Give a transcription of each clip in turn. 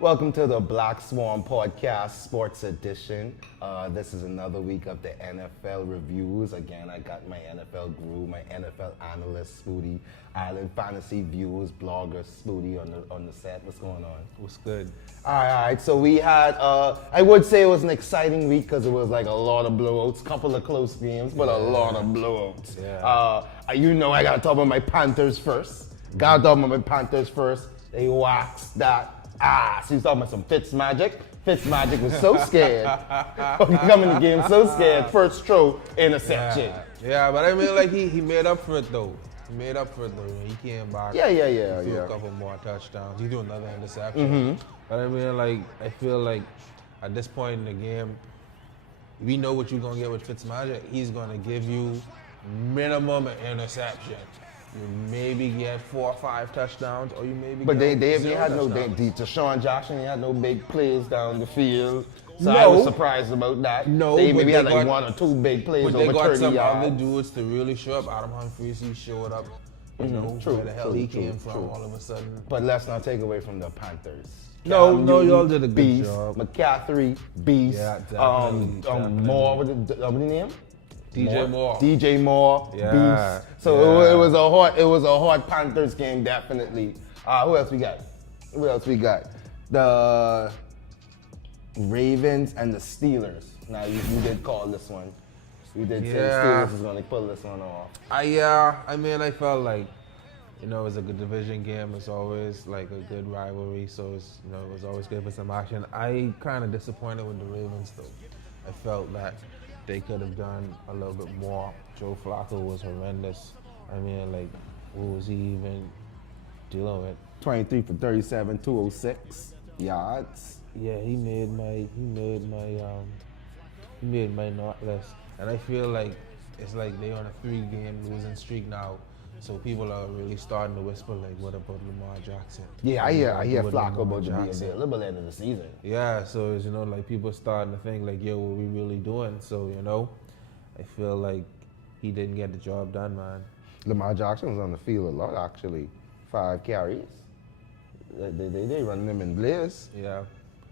Welcome to the Black Swaan Podcast Sports Edition. This is another week of the NFL reviews. Again, I got my NFL guru, my NFL analyst, Spooty, Island Fantasy Viewers, blogger, Spooty on the set. What's going on? What's good? All right. So we had, I would say it was an exciting week because it was like a lot of blowouts, couple of close games, but a lot of blowouts. Yeah. I got to talk about my Panthers first. They waxed that. So he's talking about some Fitzmagic. Fitzmagic was so scared. He come in the game so scared. First throw, interception. Yeah, but I mean, like, he made up for it, though. He came back. Yeah. Threw a couple more touchdowns. He threw another interception. But I mean, like, I feel like at this point in the game, we know what you're going to get with Fitzmagic. He's going to give you minimum an interception. You maybe get 4 or 5 touchdowns, or you maybe But get they zero had no touchdowns. Deshaun Jackson, he had no big plays down the field. So No. I was surprised about that. No, they but maybe they had like got- 1 or 2 big plays But over they got 30 some yards. other dudes to really show up. Adam Humphries, he showed up. You know, True, where the hell true, he true, came from true. all of a sudden. But let's not take away from the Panthers. No, Cam no, Newton, y'all did a good beast, job. McCaffrey, beast. Yeah, definitely. Moore, what the name? DJ Moore. DJ Moore, Yeah, beast. So yeah. it was a hot Panthers game, definitely. Who else we got? The Ravens and the Steelers. Now you did call this one. You did say the Yeah. Steelers was going to pull this one off. I mean, I felt like, you know, it's a good division game. It's always like a good rivalry, so it's, you know, it was always good for some action. I kind of disappointed with the Ravens, though. I felt that they could have done a little bit more. Joe Flacco was horrendous. I mean, like, what was he even dealing with? 23 for 37, 206 yards. Yeah, he made my not list, and I feel like it's like they're on a 3-game losing streak now. So people are really starting to whisper like, "What about Lamar Jackson?" Yeah, I hear What Flacco Lamar about to be Jackson? available end of the season. Yeah, so it's, you know, like people starting to think like, "Yo, what we really doing?" So you know, I feel like he didn't get the job done, man. Lamar Jackson was on the field a lot, actually. 5 carries. They running them in bliss. Yeah.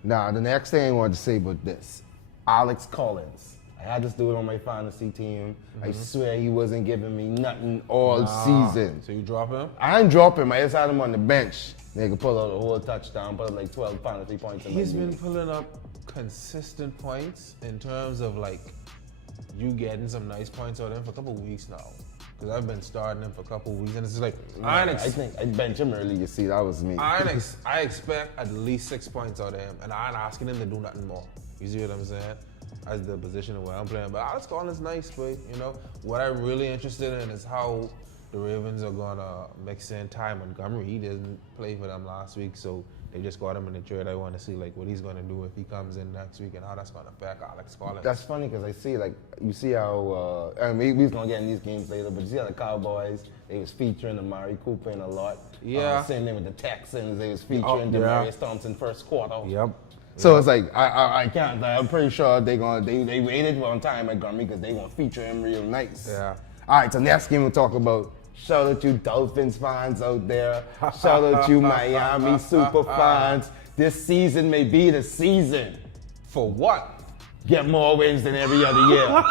Now, the next thing I wanted to say about this, Alex Collins. I had this dude on my fantasy team. I swear he wasn't giving me nothing all season. So you drop him? I ain't drop him. I just had him on the bench. They could pull out a whole touchdown, put up like 12 fantasy points. In He's my been league. pulling up consistent points in terms of like you getting some nice points out of him for a couple weeks now. Because I've been starting him for a couple weeks, and it's just like I think I benched him early. You see, that was me. I expect at least 6 points out of him, and I ain't asking him to do nothing more. You see what I'm saying? That's the position where I'm playing. But Alex Collins nice, but you know what I'm really interested in is how the Ravens are gonna mix in Ty Montgomery. He didn't play for them last week, so they just got him in the trade. I want to see like what he's gonna do if he comes in next week and how that's gonna affect Alex Collins. That's funny because I see like you see how we was gonna get in these games later, but you see how the Cowboys they was featuring Amari Cooper in a lot. Yeah. Same thing with the Texans, they was Oh, featuring yeah. Demarius Thompson first quarter. Yep. So it's like I can't. I'm pretty sure they waited for Ty Montgomery because they gonna feature him real nice. Yeah. All right. So next game we'll talk about. Shout out you Dolphins fans out there. Shout out you Miami Super fans. This season may be the season. For what? Get more wins than every other year.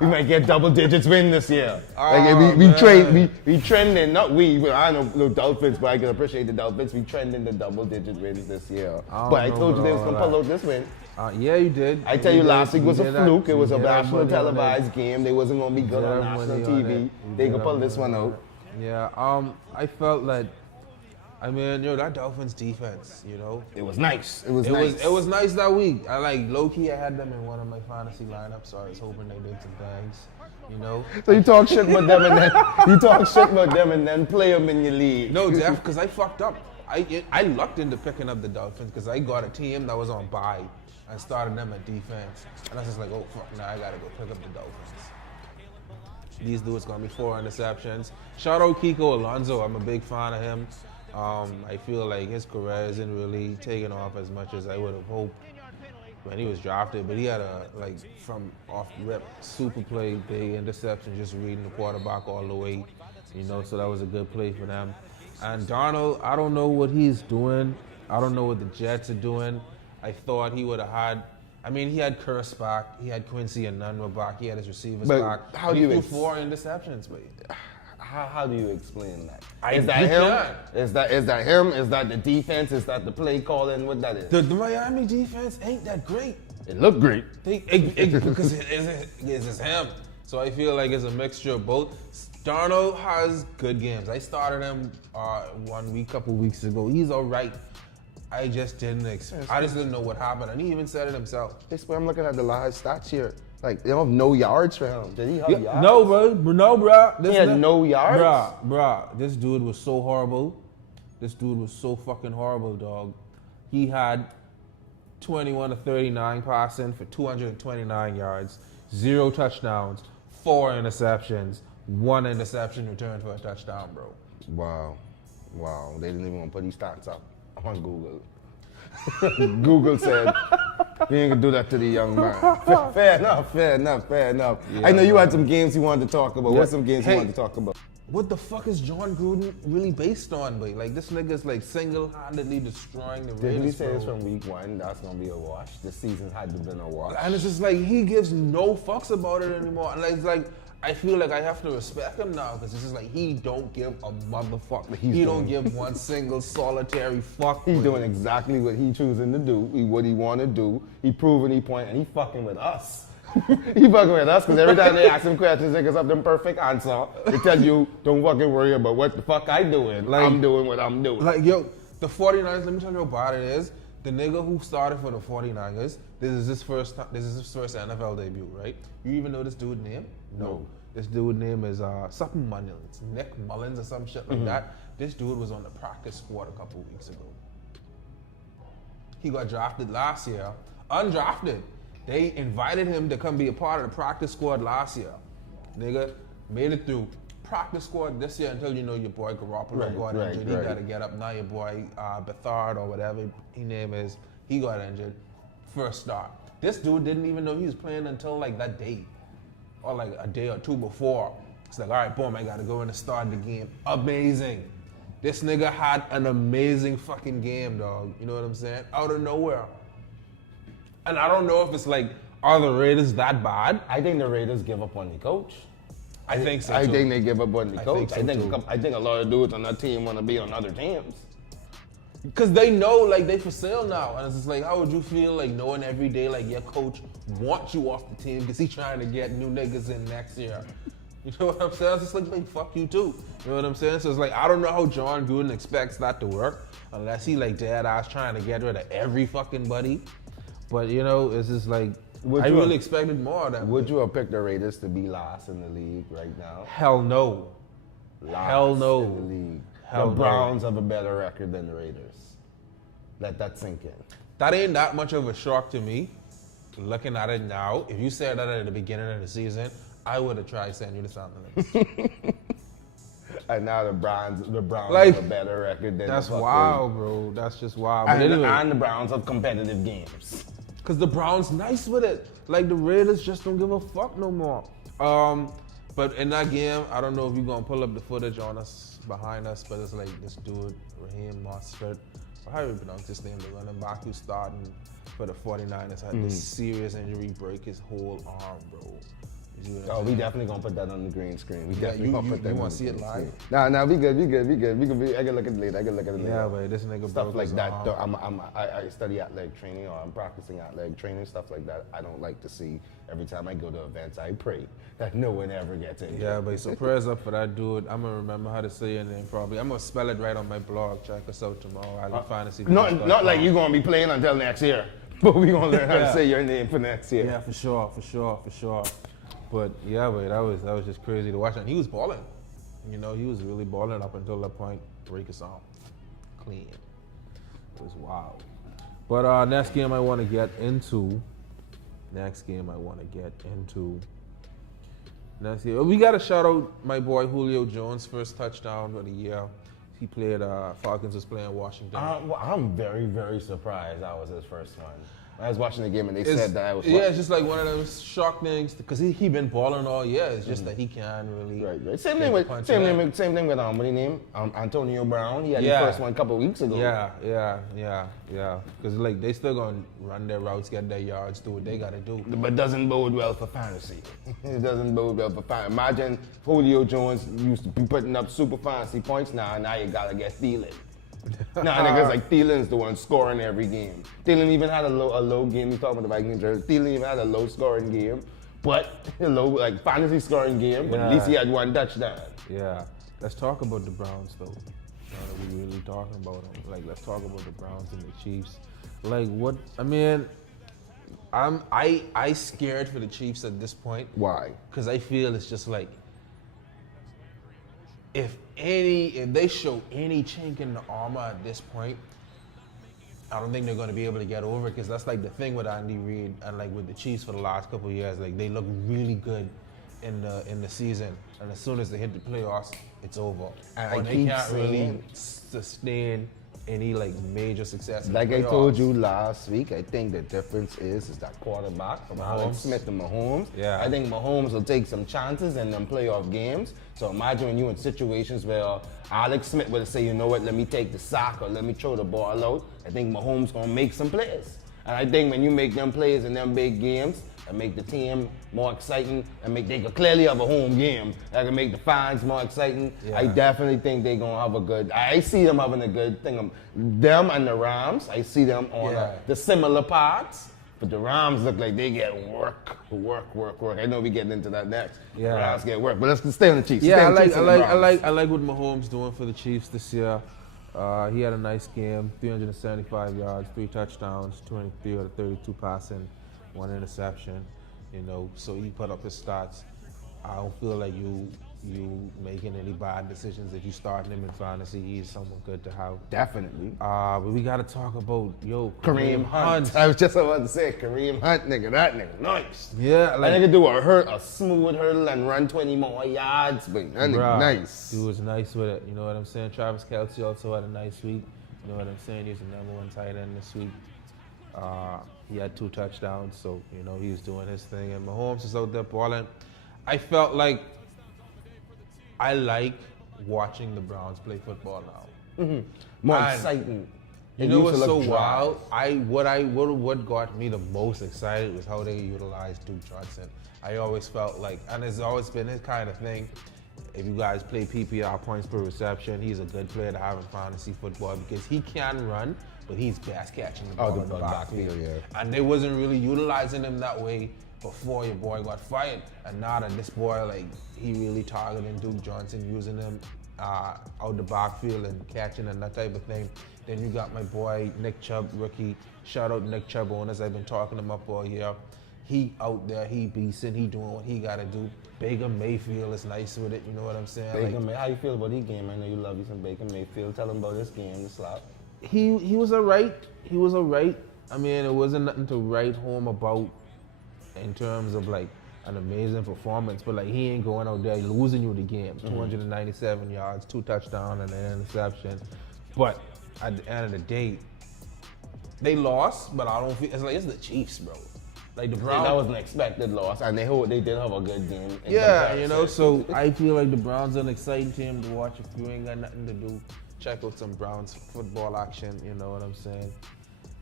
We might get double digits win this year. Oh, We trending, not we, but I know the Dolphins, but I can appreciate the Dolphins. We trending the double digit wins this year. I But I don't told you know they was gonna about pull out this win. Yeah, you did. I tell you, last week was a did that. fluke. It was You a did have national money on it. televised game. They wasn't gonna be good You on did have national money on TV. it. You They did could have pull this money one on out. it. Yeah, I felt like, I mean, yo, that Dolphins defense, you know, It was nice. It was it nice. was nice that week. I like low key. I had them in one of my fantasy lineups, so I was hoping they did some things, you know. So you talk shit about them and then play them in your league. No, Jeff, because I fucked up. I lucked into picking up the Dolphins because I got a team that was on bye and started them at defense, and I was just like, oh fuck, now I gotta go pick up the Dolphins. These dudes gonna be 4 interceptions. Shout out Kiko Alonso. I'm a big fan of him. I feel like his career isn't really taking off as much as I would have hoped when he was drafted. But he had a from off rip super play, big interception, just reading the quarterback all the way. You know, so that was a good play for them. And Darnold, I don't know what he's doing. I don't know what the Jets are doing. I thought he would have had. I mean, he had Curse back. He had Quincy and Nunn were back. He had his receivers But back. how do you threw 4 interceptions, but How do you explain that? I- Is that you him? can't. Is that him? Is that the defense? Is that the play calling? What that is? the Miami defense ain't that great. It looked great. Because it's him. So I feel like it's a mixture of both. Darnold has good games. I started him 1 week, couple weeks ago. He's all right. I just didn't I just didn't know what happened, and he even said it himself. This way I'm looking at the live stats here. Like, they don't have no yards for him. Did he have yards? No, bro. He had no yards? Bruh. This dude was so horrible. This dude was so fucking horrible, dog. He had 21 to 39 passing for 229 yards, 0 touchdowns, 4 interceptions, 1 interception returned for a touchdown, bro. Wow. They didn't even want to put these stats up on Google. Google said, we ain't gonna do that to the young man. Fair enough. Yeah, I know you had some games you wanted to talk about. Yeah. What's some games you Hey. wanted to talk about? What the fuck is John Gruden really based on, boy? Like, this nigga's like single-handedly destroying the Did we Raiders, say bro. it's from week 1? That's gonna be a wash. This season had to been a wash. And it's just like, he gives no fucks about it anymore. And it's like, I feel like I have to respect him now, because it's just like, he don't give a motherfucker. He don't give one single solitary fuck. He's boy. doing exactly what he choosing to do, what he want to do. He proving he point, and he fucking with us. He fucking with us, because every time they ask him questions, they give up them perfect answer. They tell you, don't fucking worry about what the fuck I doing. Like- I'm doing what I'm doing. Like, yo, the 49ers, let me tell you how bad it is. The nigga who started for the 49ers, this is his first NFL debut, right? You even know this dude's name? No. This dude's name is something Mullins, Nick Mullins or some shit like that. This dude was on the practice squad a couple weeks ago. He got drafted last year, undrafted. They invited him to come be a part of the practice squad last year. Nigga made it through practice squad this year until you know your boy Garoppolo got injured. He got to get up. Now your boy Bethard or whatever his name is, he got injured. First start. This dude didn't even know he was playing until like that day, or like a day or two before. It's like, all right, boom, I got to go in and start the game. Amazing. This nigga had an amazing fucking game, dog. You know what I'm saying? Out of nowhere. And I don't know if it's like, are the Raiders that bad? I think the Raiders give up on the coach. I think so, I too. think they give up on the I coach. think so, too. I think a lot of dudes on that team want to be on other teams. Because they know, like, they for sale now. And it's just like, how would you feel, like, knowing every day, like, your coach wants you off the team because he's trying to get new niggas in next year? You know what I'm saying? It's just like, fuck you, too. You know what I'm saying? So it's like, I don't know how John Gruden expects that to work unless he, like, dead-ass trying to get rid of every fucking buddy. But, you know, it's just like, I really expected more of that. Would you have picked the Raiders to be last in the league right now? Hell no. Last Hell no. in the league. Hell The no. Browns have a better record than the Raiders. Let that sink in. That ain't that much of a shock to me. Looking at it now, if you said that at the beginning of the season, I would have tried sending you to something. And now the Browns Like, have a better record than That's the fucking- wild, bro. That's just wild. But And, anyway, and the Browns have competitive games. because the Browns nice with it. Like, the Raiders just don't give a fuck no more. But in that game, I don't know if you're going to pull up the footage on us, behind us, but it's like this dude, Raheem Mostert, how do you pronounce his name, the running back who's starting for the 49ers, had this serious injury, break his whole arm, bro. You see what I'm Oh, we saying? definitely gonna put that on the green screen. We Yeah, definitely you- gonna you- put that. you on wanna the see it green live? screen. Nah, we good. I can look at it later. Yeah, but this nigga Stuff broke like his that. arm. Though, I study athletic training, or I'm practicing athletic training, stuff like that. I don't like to see. Every time I go to events, I pray that no one ever gets injured. Yeah, but so prayers up for that dude. I'm gonna remember how to say your name probably. I'm gonna spell it right on my blog. Check us out tomorrow. I'll fantasy. Not like you're gonna be playing until next year, but we gonna learn how to Yeah. say your name for next year. Yeah, for sure. But yeah, but that was just crazy to watch. And he was balling. You know, he was really balling up until that point. Break his arm. Clean. It was wild. But next game I want to get into. Next year, we got to shout out my boy Julio Jones, first touchdown of the year. He played, Falcons was playing Washington. Well, I'm very, very surprised that was his first one. I was watching the game and they said that I was. Yeah, it's just like one of those shock things because he been balling all year. It's just that he can't really. Right. Same thing with what do you name? Antonio Brown. He had the first one a couple of weeks ago. Yeah. Because like they still gonna run their routes, get their yards, do what they gotta do. But it doesn't bode well for fantasy. It doesn't bode well for fantasy. Imagine Julio Jones used to be putting up super fantasy points now you gotta get Thielen. Nah, niggas like Thielen's the one scoring every game. Thielen even had a low game. You talking about the Vikings? Thielen even had a low scoring game, but a low like fantasy scoring game. But at least he had one touchdown. Yeah. Let's talk about the Browns though. Now that we really talking about them, like let's talk about the Browns and the Chiefs. Like what? I mean, I scared for the Chiefs at this point. Why? Because I feel it's just like. If they show any chink in the armor at this point, I don't think they're going to be able to get over it because that's like the thing with Andy Reid and like with the Chiefs for the last couple of years. Like they look really good in the season, and as soon as they hit the playoffs, it's over. And they can't really sustain any like major success. Like I told you last week, I think the difference is that quarterback from Alex Smith and Mahomes. Yeah. I think Mahomes will take some chances in them playoff games. So imagine when you're in situations where Alex Smith will say, you know what, let me take the sack or let me throw the ball out. I think Mahomes gonna make some plays. And I think when you make them plays in them big games, and make the team more exciting, and they could clearly have a home game that can make the fans more exciting. Yeah. I definitely think they're gonna have a good. I see them having a good thing. Them and the Rams, I see them on the similar parts, but the Rams look like they get work. I know we getting into that next. Yeah, the Rams get work, but let's stay on the Chiefs. Yeah, I like what Mahomes doing for the Chiefs this year. He had a nice game, 375 yards, 3 touchdowns, 23 out of 32 passing. 1 interception, so he put up his stats. I don't feel like you making any bad decisions if you starting him in fantasy. He's someone good to have. Definitely. But we got to talk about, Kareem Hunt. I was just about to say, Kareem Hunt, nigga, that nigga nice. Yeah. Like, that nigga do a smooth hurdle and run 20 more yards, but that nigga nice. He was nice with it, you know what I'm saying? Travis Kelce also had a nice week. You know what I'm saying? He's the #1 tight end this week. He had 2 touchdowns, so, he was doing his thing. And Mahomes is out there balling. I felt like I like watching the Browns play football now. Mm-hmm. More exciting. You know what's so wild? What got me the most excited was how they utilized Duke Johnson. I always felt like, and it's always been his kind of thing, if you guys play PPR points per reception, he's a good player to have in fantasy football because he can run, but he's best catching the ball in the backfield. Yeah. And they wasn't really utilizing him that way before your boy got fired. And now that this boy, like, he really targeting Duke Johnson, using him out the backfield and catching and that type of thing. Then you got my boy Nick Chubb, rookie. Shout out Nick Chubb owners. I've been talking him up all year. He out there, he beasting, he doing what he got to do. Baker Mayfield is nice with it, you know what I'm saying? How you feel about his game? I know you love you some Baker Mayfield. Tell him about this game, the slot. He was all right. He was all right. I mean, it wasn't nothing to write home about in terms of like an amazing performance, but like he ain't going out there losing you the game. 297 yards, 2 touchdowns, and an interception. But at the end of the day, they lost. But I don't feel it's the Chiefs, bro. Like the Browns, that was an expected loss, and they did have a good game. So I feel like the Browns are an exciting team to watch if you ain't got nothing to do. Check out some Browns football action, you know what I'm saying?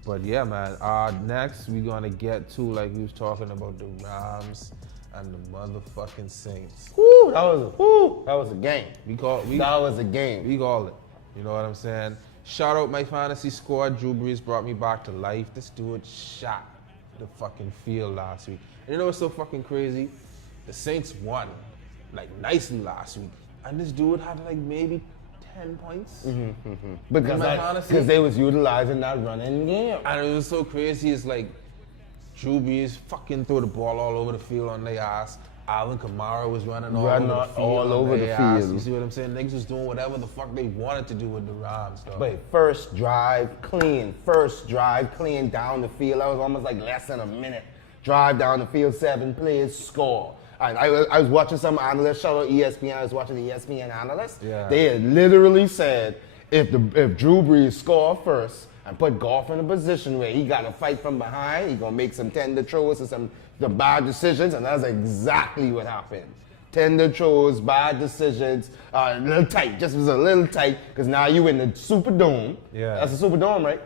But yeah, man. Next, we're gonna get to, like we was talking about, the Rams and the motherfucking Saints. Woo, that was a game. That was a game. We call it. You know what I'm saying? Shout out my fantasy squad. Drew Brees brought me back to life. This dude shot the fucking field last week. And you know what's so fucking crazy? The Saints won, like, nicely last week. And this dude had like maybe 10 points. Because they was utilizing that running game. And it was so crazy. It's like Drew Brees fucking threw the ball all over the field on their ass. Alvin Kamara was running all over the field. You see what I'm saying? Niggas was doing whatever the fuck they wanted to do with the Rams, though. But first drive clean down the field. That was almost like less than a minute. Drive down the field, 7 plays, score. And I was watching some analysts, shout out ESPN, I was watching the ESPN analysts. Yeah. They had literally said if Drew Brees scored first, and put Goff in a position where he got to fight from behind. He gonna make some tender throws and some bad decisions, and that's exactly what happened. Tender throws, bad decisions, a little tight. Just was a little tight because now you in the Superdome. Yeah. That's the Superdome, right?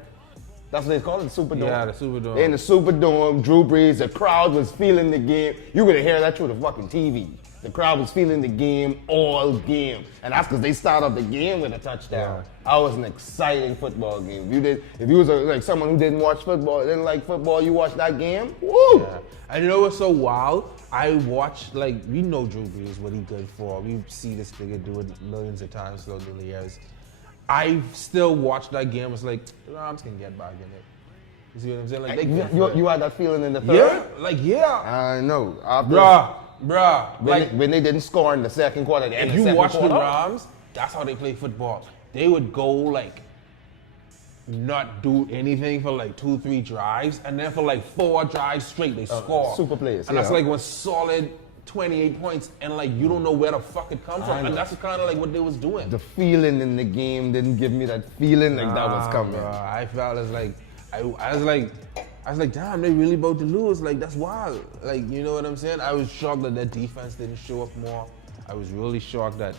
That's what they call it, the Superdome. Yeah, the Superdome. They in the Superdome, Drew Brees, the crowd was feeling the game. You could hear that through the fucking TV. The crowd was feeling the game all game. And that's because they start off the game with a touchdown. That was an exciting football game. If you was like someone who didn't watch football, didn't like football, you watched that game, woo! Yeah. And you know what's so wild? I watched, like, we know Drew Brees, what he good for. We see this nigga do it millions of times throughout the years. I still watched that game. It's like, the Rams can get back in it. You see what I'm saying? Like, you had that feeling in the third? Yeah. I know. Bruh. When they didn't score in the second quarter, If you watch the Rams, that's how they play football. They would go, like, not do anything for like 2-3 drives, and then for like 4 drives straight, they score. Super plays. And that's like one solid 28 points, and like you don't know where the fuck it comes from. And that's kind of like what they was doing. The feeling in the game didn't give me that feeling like that was coming. I felt as like, I was like, damn, they really about to lose. Like, that's wild. Like, you know what I'm saying? I was shocked that their defense didn't show up more. I was really shocked that,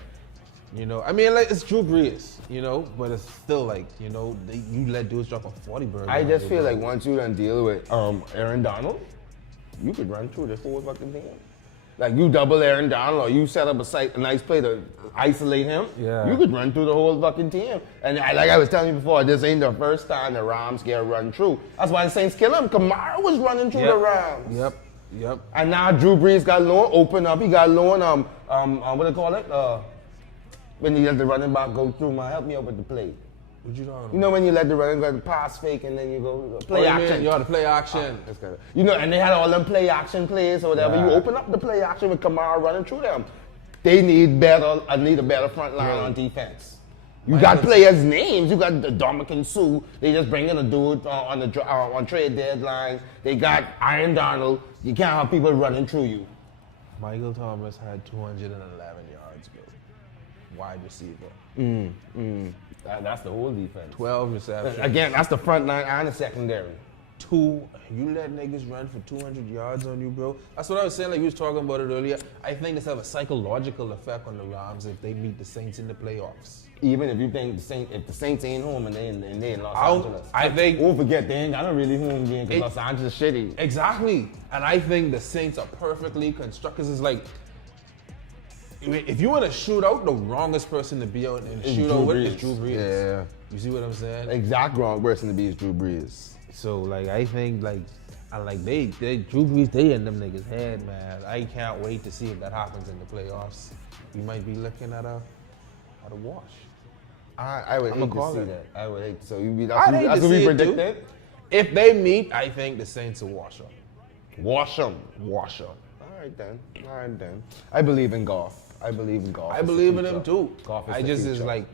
you know, I mean, like, it's Drew Brees, you know, but it's still like, you know, you let dudes drop a 40 burger. I just feel like once you done deal with Aaron Donald, you could run through the whole fucking thing. Like, you double Aaron Donald or you set up a nice play to isolate him, you could run through the whole fucking team. And like I was telling you before, this ain't the first time the Rams get run through. That's why the Saints kill him. Kamara was running through the Rams. Yep. And now Drew Brees got low, open up. He got low on, what do they call it? When you let the running back go through, help me out with the play. What you talking about? You know when you let the running back pass fake and then you go play action. You ought to play action. You know, and they had all them play action plays or whatever. You open up the play action with Kamara running through them. They need a better front line on defense. You got players' names. You got the Dominican Sue. They just bring in a dude on trade deadline. They got Aaron Donald. You can't have people running through you. Michael Thomas had 211 yards, bro. Wide receiver. That's the whole defense. 12 receptions. Again, that's the front line and the secondary. You let niggas run for 200 yards on you, bro. That's what I was saying, like we was talking about it earlier. I think this have a psychological effect on the Rams if they meet the Saints in the playoffs. Even if you think if the Saints ain't home and they in Los Angeles. I think... Don't forget, they ain't got a really home game because Los Angeles is shitty. Exactly. And I think the Saints are perfectly constructed. It's like, if you want to shoot out, the wrongest person to be out and shoot out with is Drew Brees. Yeah. You see what I'm saying? Exact wrong person to be is Drew Brees. So, like, I think, like, they Drew Brees, they in them niggas' head, man. I can't wait to see if that happens in the playoffs. We might be looking at a wash. I would hate to see that. I would hate to. So that's what we predicted? If they meet, I think the Saints will wash them. Wash them. All right then. I believe in golf. I believe in him too. Golf is I the just future. is like,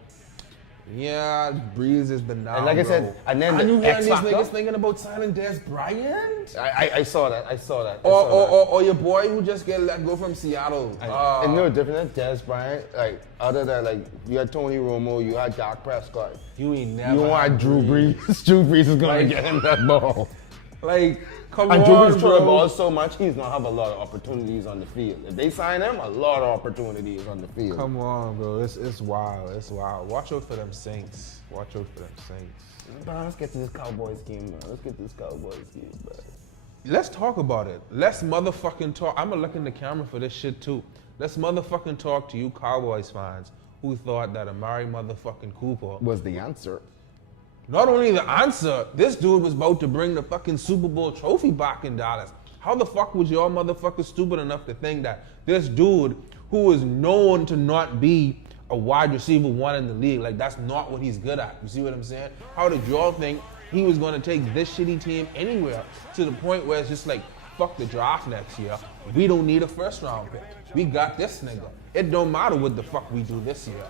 yeah, Breeze is the now. And like I said, and then you the hearing X these Factor. niggas thinking about signing Des Bryant? I saw that. Or your boy who just get let go from Seattle. And you know different than Des Bryant, like other than like you had Tony Romo, you had Dak Prescott. You ain't never. You want Drew Brees? Drew Brees is gonna get him that ball. Like, come and on, Drew Brees throw the bro. ball so much, he's gonna have a lot of opportunities on the field. If they sign him, a lot of opportunities on the field. Come on, bro. It's wild. It's wild. Watch out for them Saints. Let's get to this Cowboys game, man. Let's talk about it. Let's motherfucking talk. I'm gonna look in the camera for this shit too. Let's motherfucking talk to you Cowboys fans who thought that Amari motherfucking Cooper was the answer. Not only the answer, this dude was about to bring the fucking Super Bowl trophy back in Dallas. How the fuck was y'all motherfuckers stupid enough to think that this dude who is known to not be a wide receiver one in the league, like that's not what he's good at. You see what I'm saying? How did y'all think he was gonna take this shitty team anywhere to the point where it's just like, fuck the draft next year. We don't need a first round pick. We got this nigga. It don't matter what the fuck we do this year.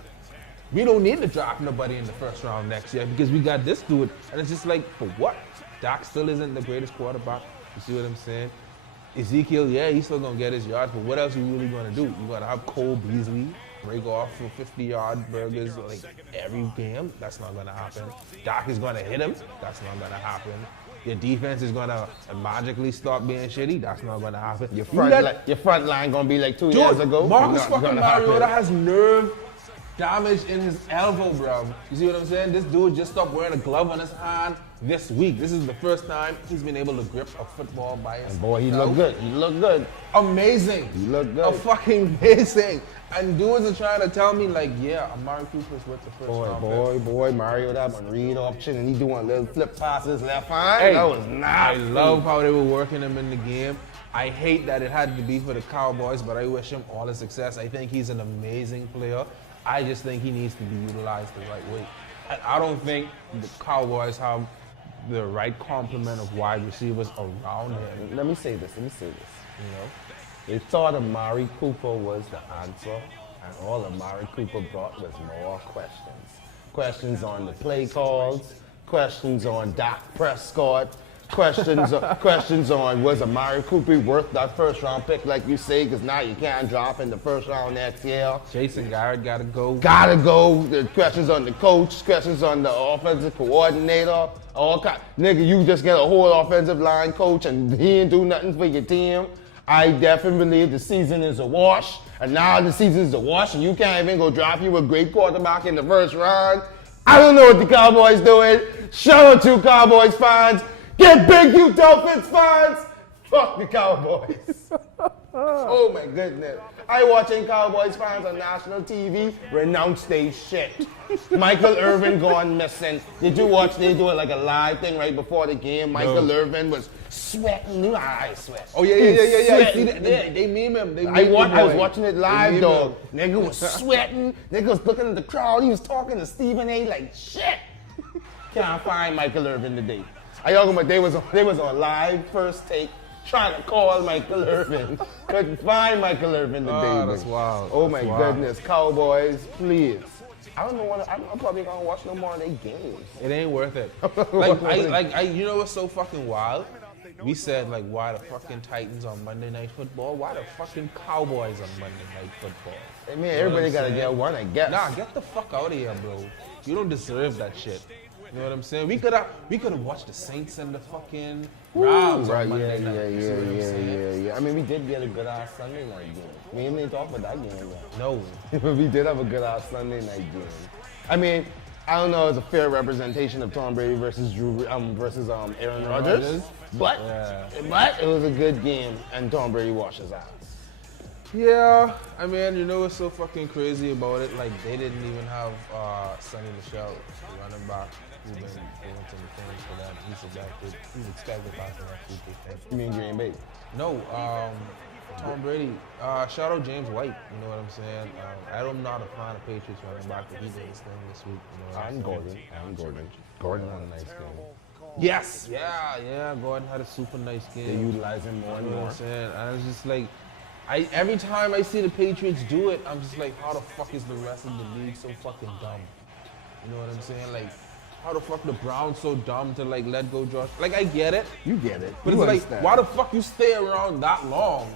We don't need to draft nobody in the first round next year because we got this dude. And it's just like, for what? Dak still isn't the greatest quarterback. You see what I'm saying? Ezekiel, yeah, he's still gonna get his yards, but what else are you really gonna do? You gotta have Cole Beasley. break off for 50-yard burgers like every game. That's not gonna happen. Dak is gonna hit him. That's not gonna happen. Your defense is gonna magically stop being shitty. That's not gonna happen. Your front line gonna be like 2 years ago. Marcus Not fucking gonna Mariota happen. has nerve damage in his elbow, bro. You see what I'm saying? This dude just stopped wearing a glove on his hand this week. This is the first time he's been able to grip a football by his And boy, he looked good. He looked good. Amazing. He looked good. Fucking amazing. And dudes are trying to tell me like, yeah, Amari Cooper's with the first round pick. Boy, Mario that one read option and he doing little flip passes left hand. Hey, That was nice. I love how they were working him in the game. I hate that it had to be for the Cowboys, but I wish him all the success. I think he's an amazing player. I just think he needs to be utilized the right way. And I don't think the Cowboys have the right complement of wide receivers around him. Let me say this. You know? They thought Amari Cooper was the answer, and all Amari Cooper brought was more questions. Questions on the play calls, questions on Dak Prescott, questions on was Amari Cooper worth that first round pick, like you say, because now you can't drop in the first round next year. Jason Garrett gotta go. Gotta go. The questions on the coach, questions on the offensive coordinator. All kind. Nigga, you just get a whole offensive line coach and he didn't do nothing for your team. I definitely believe the season is a wash. And now the season is a wash and you can't even go drop you a great quarterback in the first round. I don't know what the Cowboys doing. Shout out to Cowboys fans. Get big, you Dolphins fans. Fuck the Cowboys. Oh my goodness. I watching Cowboys fans on national TV renounce they shit. Michael Irvin gone missing. Did you watch they do it like a live thing right before the game? Michael Irvin was sweating. I sweat. Oh yeah. I see that. They meme him. I was watching it live, dog. Nigga was sweating. Nigga was looking at the crowd. He was talking to Stephen A. like shit. Can't find Michael Irvin today. I talking about they was on live first take trying to call Michael Irvin. Couldn't find Michael Irvin today. Oh, that's wild. Oh That's my wild. goodness, Cowboys, please. I don't know what I'm probably gonna watch no more of their games. It ain't worth it. You know what's so fucking wild? We said like, why the fucking Titans on Monday Night Football? Why the fucking Cowboys on Monday Night Football? I mean, everybody gotta get one, I guess. Nah, get the fuck out of here, bro. You don't deserve that shit. You know what I'm saying? We could have watched the Saints and the fucking Rams on Monday night. You see what I'm saying? Yeah. I mean, we did get a good ass Sunday night game. We didn't even talk about that game yet. No. We did have a good ass Sunday night game. I mean, I don't know, it's a fair representation of Tom Brady versus Aaron Rodgers, but it was a good game, and Tom Brady washed his ass. Yeah, I mean, you know what's so fucking crazy about it? Like, they didn't even have Sonny Michel, the running back, who's been doing some things for them. He's expected back in that future. You mean Green Bay? No, Tom Brady. Shout out James White, you know what I'm saying? I'm not a fan of Patriots running back, but he did his thing this week. You know I'm Gordon. Gordon had a nice game. Yes! Yeah, Gordon had a super nice game. They utilize him more and You know more. what I'm saying? I was just like, every time I see the Patriots do it, I'm just like, how the fuck is the rest of the league so fucking dumb? You know what I'm saying? Like, how the fuck the Browns so dumb to like let go Josh? Like, I get it, You get it. but You it's understand. like, why the fuck you stay around that long?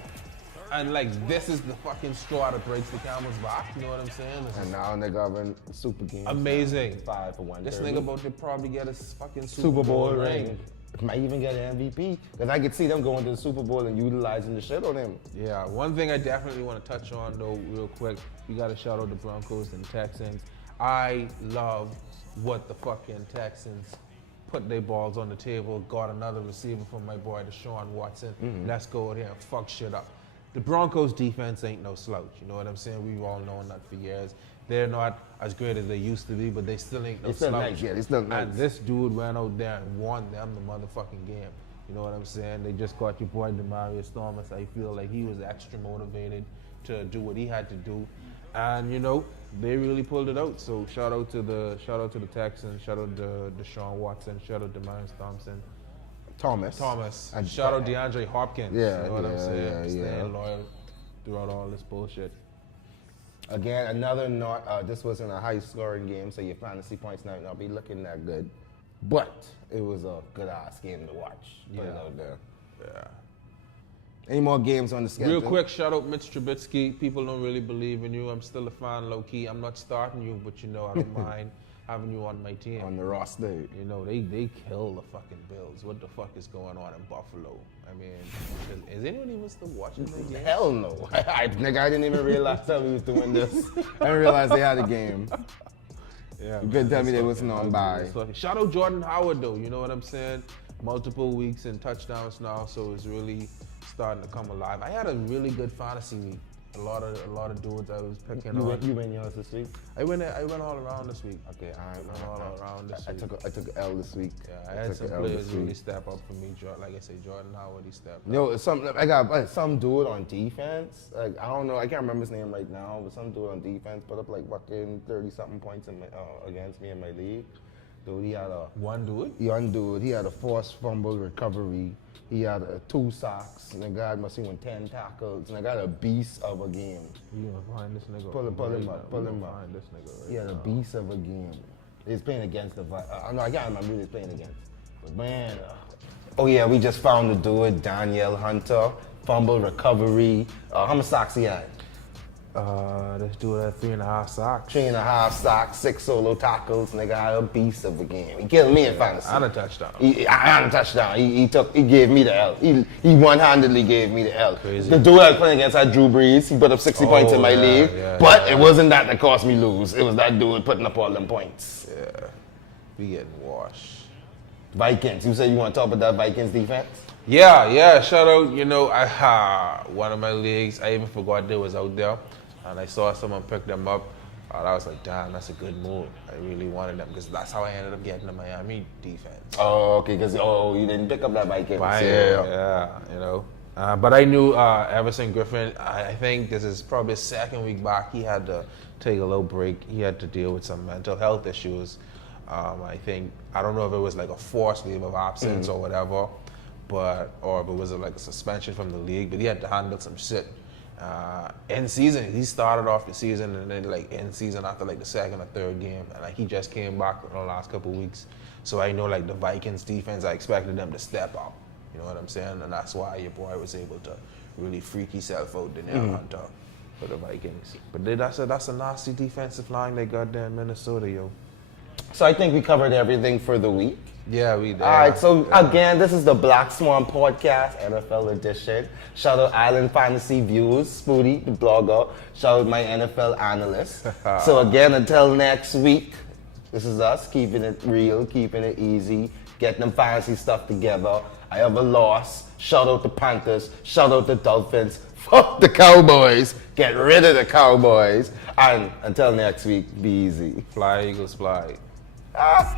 And like, this is the fucking straw that breaks the camel's back. You know what I'm saying? This And is now they govern super games. amazing. 5 for 1. This nigga about to probably get a fucking Super Bowl ring. Might even get an MVP. Because I could see them going to the Super Bowl and utilizing the shit on him. Yeah, one thing I definitely want to touch on though, real quick, we got to shout out the Broncos and Texans. I love what the fucking Texans put their balls on the table, got another receiver from my boy Deshaun Watson. Let's go out here and fuck shit up. The Broncos defense ain't no slouch, you know what I'm saying? We've all known that for years. They're not as great as they used to be, but they still ain't no They still slouch. nice, yeah, they still nice. And this dude went out there and won them the motherfucking game. You know what I'm saying? They just got your boy Demaryius Thomas. I feel like he was extra motivated to do what he had to do. And you know, they really pulled it out. So shout out to the Texans, shout out to Deshaun Watson, shout out to Demaryius Thomas. And shout out DeAndre Hopkins. Yeah, you know what I'm saying? yeah. Staying loyal throughout all this bullshit. Again, this wasn't a high-scoring game, so your fantasy points might not be looking that good. But it was a good-ass game to watch. Put it out there. Yeah. Any more games on the schedule? Real quick, shout out Mitch Trubisky. People don't really believe in you. I'm still a fan, low key. I'm not starting you, but you know I don't mind having you on my team. On the roster. You know, they kill the fucking Bills. What the fuck is going on in Buffalo? I mean, is anyone even still watching the game? Hell no. Nigga, I didn't even realize that we was doing this. I didn't realize they had a game. Yeah, You couldn't tell me they wasn't on bye. Shout out Jordan Howard though, you know what I'm saying? Multiple weeks and touchdowns now, so it's really starting to come alive. I had a really good fantasy week. A lot of dudes I was picking on. You win yours this week? I went all around this week. Okay, I went all around this week. I took an L this week. Yeah, I had some players really step up for me. Like I said, Jordan Howard, he stepped up. Yo, I got some dude on defense. Like I don't know, I can't remember his name right now, but some dude on defense put up like fucking 30-something points in against me in my league. Dude, he had a one dude. Young dude. He had a forced fumble recovery. He had 2 sacks. And the guy must have won 10 tackles. And I got a beast of a game. You gonna find this nigga? Pull him up. Find this nigga right He had a beast of a game. He's playing against the. No, I can't remember who he's playing against. But man. Oh yeah, we just found the dude, Danielle Hunter. Fumble recovery. How many sacks he had? This dude had 3.5 sacks. 3.5 sacks, 6 solo tackles. Nigga had a beast of a game. He killed me in fantasy. And a touchdown. I had a touchdown. He gave me the L. He one-handedly gave me the L. Crazy. The dude I was playing against had Drew Brees. He put up 60 points in my league. But it wasn't that cost me lose. It was that dude putting up all them points. Yeah. We getting washed. Vikings. You said you want to talk about that Vikings defense? Yeah. Shout out, one of my leagues, I even forgot they was out there. And I saw someone pick them up. And I was like, damn, that's a good move. I really wanted them because that's how I ended up getting the Miami defense. Oh, okay, because you didn't pick up that Vikings. Yeah. But I knew Everson Griffin, I think this is probably his second week back. He had to take a little break. He had to deal with some mental health issues. I don't know if it was like a forced leave of absence or whatever, or if it was like a suspension from the league, but he had to handle some shit. End season, he started off the season and then like end season after like the second or third game, and like he just came back in the last couple of weeks. So I know like the Vikings defense, I expected them to step up. You know what I'm saying? And that's why your boy was able to really freak himself out the nail hunter for the Vikings. But that's a nasty defensive line they got there in Minnesota, yo. So I think we covered everything for the week. Yeah, we did. All right, so again, this is the Black Swaan Podcast, NFL edition. Shout out Island Fantasy Views, Spooty, the blogger. Shout out my NFL analyst. So again, until next week, this is us keeping it real, keeping it easy, getting them fantasy stuff together. I have a loss. Shout out the Panthers. Shout out the Dolphins. Fuck the Cowboys. Get rid of the Cowboys. And until next week, be easy. Fly, Eagles, fly. Ah.